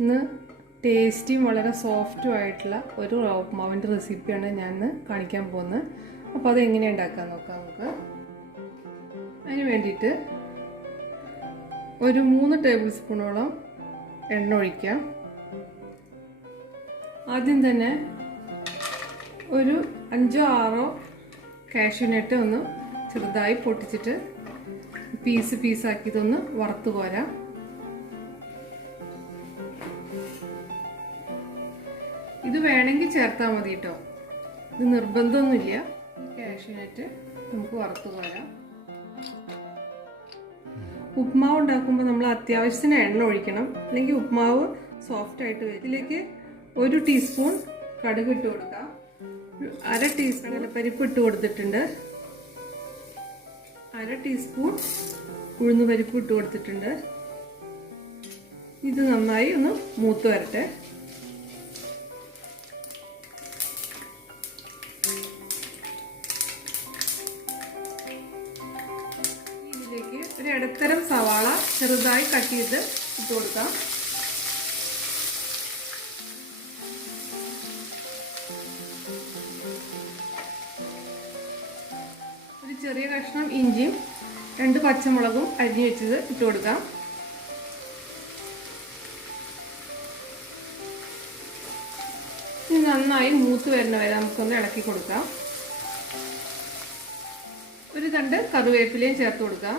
ഇന്ന് ടേസ്റ്റിയും വളരെ സോഫ്റ്റും ആയിട്ടുള്ള ഒരു റവ ഉപ്മാവിൻ്റെ റെസിപ്പിയാണ് ഞാൻ ഇന്ന് കാണിക്കാൻ പോകുന്നത്. അപ്പോൾ അതെങ്ങനെയാണ് ഉണ്ടാക്കാൻ നോക്കാം നമുക്ക്. അതിന് വേണ്ടിയിട്ട് ഒരു 3 ടേബിൾ സ്പൂണോളം എണ്ണ ഒഴിക്കാം. ആദ്യം തന്നെ ഒരു 5-6 കാഷ്യൂനട്ട് ഒന്ന് ചെറുതായി പൊട്ടിച്ചിട്ട് പീസാക്കിയതൊന്ന് വറുത്ത് കോരാം. ഇത് വേണമെങ്കിൽ ചേർത്താൽ മതി കേട്ടോ, ഇത് നിർബന്ധമൊന്നുമില്ല. കാഷ്യൂനട്ട് നമുക്ക് വറുത്ത് കോരാം. ഉപ്മാവ് ഉണ്ടാക്കുമ്പോൾ നമ്മൾ അത്യാവശ്യത്തിന് എണ്ണ ഒഴിക്കണം, അല്ലെങ്കിൽ ഉപ്മാവ് സോഫ്റ്റ് ആയിട്ട് വരും. ഇതിലേക്ക് 1 ടീസ്പൂൺ കടുക് ഇട്ട് കൊടുക്കാം. 1/2 ടീസ്പൂൺ കടലപ്പരിപ്പ് ഇട്ട് കൊടുത്തിട്ടുണ്ട്. 1/2 ടീസ്പൂൺ ഉഴുന്നുപരിപ്പ് ഇട്ട് കൊടുത്തിട്ടുണ്ട്. ഇത് നന്നായി ഒന്ന് മൂത്ത് വരട്ടെ. ഇതിലേക്ക് ഒരു ഇടത്തരം സവാള ചെറുതായി കട്ട് ചെയ്ത് ഇട്ട് കൊടുക്കാം. ഒരു ചെറിയ കഷ്ണം ഇഞ്ചിയും 2 പച്ചമുളകും അരിഞ്ഞു വെച്ചത് ഇട്ട് കൊടുക്കാം. ഇത് നന്നായി മൂത്ത് വരുന്ന വരെ നമുക്കൊന്ന് ഇളക്കി കൊടുക്കാം. ഒരു 2 കറിവേപ്പിലയും ചേർത്ത് കൊടുക്കാം.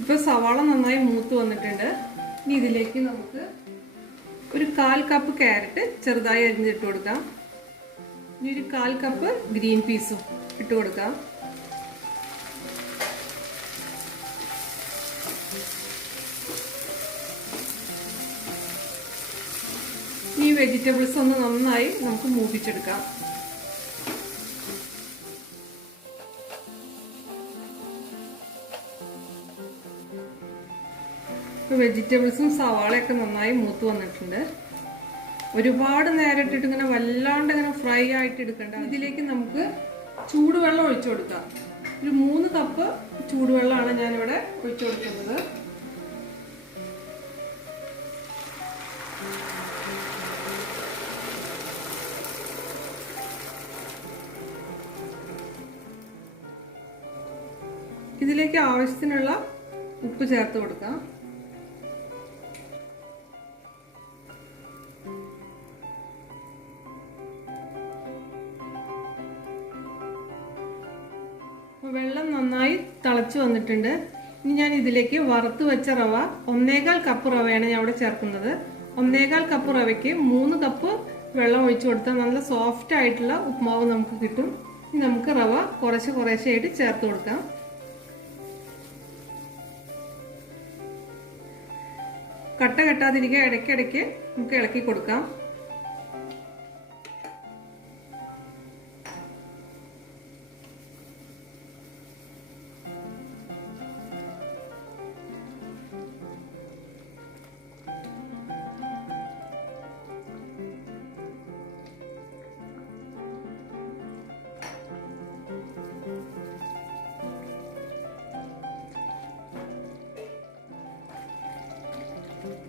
ഇപ്പോൾ സവാള നന്നായി മൂത്ത് വന്നിട്ടുണ്ട്. ഇനി ഇതിലേക്ക് നമുക്ക് ഒരു 1/4 കപ്പ് ക്യാരറ്റ് ചെറുതായി അരിഞ്ഞിട്ട് കൊടുക്കാം. ഇനി ഒരു 1/4 കപ്പ് ഗ്രീൻ പീസും ഇട്ട് കൊടുക്കാം. ഈ വെജിറ്റബിൾസ് ഒന്ന് നന്നായി നമുക്ക് മൂപ്പിച്ചെടുക്കാം. വെജിറ്റബിൾസും സവാളയൊക്കെ നന്നായി മൂത്ത് വന്നിട്ടുണ്ട്. ഒരുപാട് നേരം ഇട്ടിട്ട് ഇങ്ങനെ വല്ലാണ്ട് ഇങ്ങനെ ഫ്രൈ ആയിട്ട് എടുക്കണ്ട. ഇതിലേക്ക് നമുക്ക് ചൂടുവെള്ളം ഒഴിച്ചു കൊടുക്കാം. ഒരു 3 കപ്പ് ചൂടുവെള്ളമാണ് ഞാനിവിടെ ഒഴിച്ചു കൊടുക്കുന്നത്. ഇതിലേക്ക് ആവശ്യത്തിനുള്ള ഉപ്പ് ചേർത്ത് കൊടുക്കാം. വെള്ളം നന്നായി തിളച്ച് വന്നിട്ടുണ്ട്. ഇനി ഞാൻ ഇതിലേക്ക് വറുത്ത് വെച്ച റവ 1/4 കപ്പ് റവയാണ് ഞാൻ ഇവിടെ ചേർക്കുന്നത്. 1/4 കപ്പ് റവയ്ക്ക് 3 കപ്പ് വെള്ളം ഒഴിച്ചു കൊടുത്താൽ നല്ല സോഫ്റ്റ് ആയിട്ടുള്ള ഉപ്മാവ് നമുക്ക് കിട്ടും. ഇനി നമുക്ക് റവ കുറേശ്ശെയായിട്ട് ചേർത്ത് കൊടുക്കാം. കട്ട കെട്ടാതിരിക്കുക, ഇടയ്ക്കിടയ്ക്ക് നമുക്ക് ഇളക്കി കൊടുക്കാം.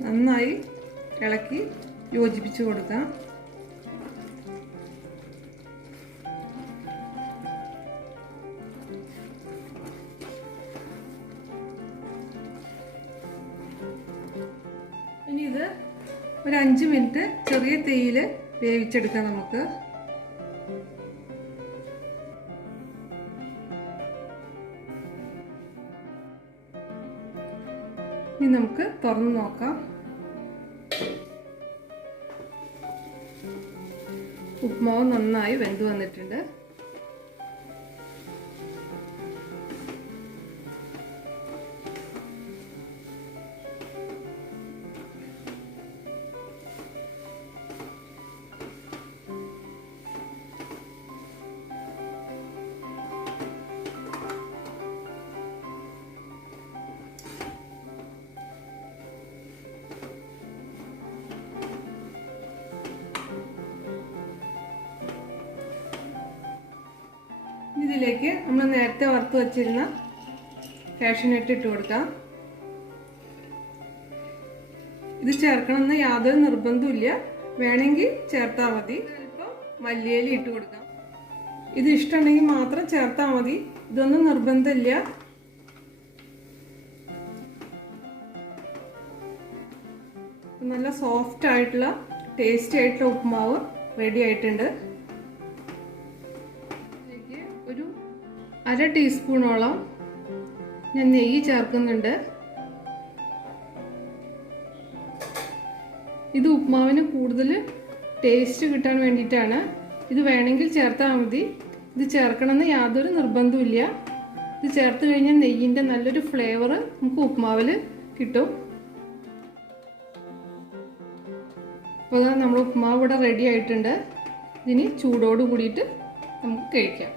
നന്നായി ഇളക്കി യോജിപ്പിച്ച് കൊടുക്കാം. ഇനി ഇത് ഒരു 5 മിനിറ്റ് ചെറിയ തീയിൽ വേവിച്ചെടുക്കാം നമുക്ക്. ഇനി നമുക്ക് തുറന്ന് നോക്കാം. ഉപ്മാവ് നന്നായി വെന്ത് വന്നിട്ടുണ്ട്. ഇതിലേക്ക് നമ്മൾ നേരത്തെ വറുത്ത് വച്ചിരുന്ന കാഷ്യൂനട്ട് ഇട്ട് കൊടുക്കാം. ഇത് ചേർക്കണമെന്ന് യാതൊരു നിർബന്ധമില്ല, വേണമെങ്കിൽ ചേർത്താൽ മതി. അല്പം മല്ലിയില ഇട്ട് കൊടുക്കാം. ഇത് ഇഷ്ടമുണ്ടെങ്കിൽ മാത്രം ചേർത്താൽ മതി, ഇതൊന്നും നിർബന്ധമില്ല. നല്ല സോഫ്റ്റ് ആയിട്ടുള്ള ടേസ്റ്റി ആയിട്ടുള്ള ഉപ്പുമാവ് റെഡി ആയിട്ടുണ്ട്. ഇതിലേക്ക് ഒരു 1/2 ടീസ്പൂണോളം ഞാൻ നെയ്യ് ചേർക്കുന്നുണ്ട്. ഇത് ഉപ്പുമാവിന് കൂടുതൽ ടേസ്റ്റ് കിട്ടാൻ വേണ്ടിയിട്ടാണ്. ഇത് വേണമെങ്കിൽ ചേർത്താൽ മതി, ഇത് ചേർക്കണമെന്ന് യാതൊരു നിർബന്ധമില്ല. ഇത് ചേർത്ത് കഴിഞ്ഞാൽ നെയ്യിൻ്റെ നല്ലൊരു ഫ്ലേവർ നമുക്ക് ഉപ്പുമാവിൽ കിട്ടും. അപ്പോൾ നമ്മൾ ഉപ്പുമാവ് ഇവിടെ റെഡി ആയിട്ടുണ്ട്. ഇതിന് ചൂടോട് കൂടിയിട്ട് നമുക്ക് കഴിക്കാം.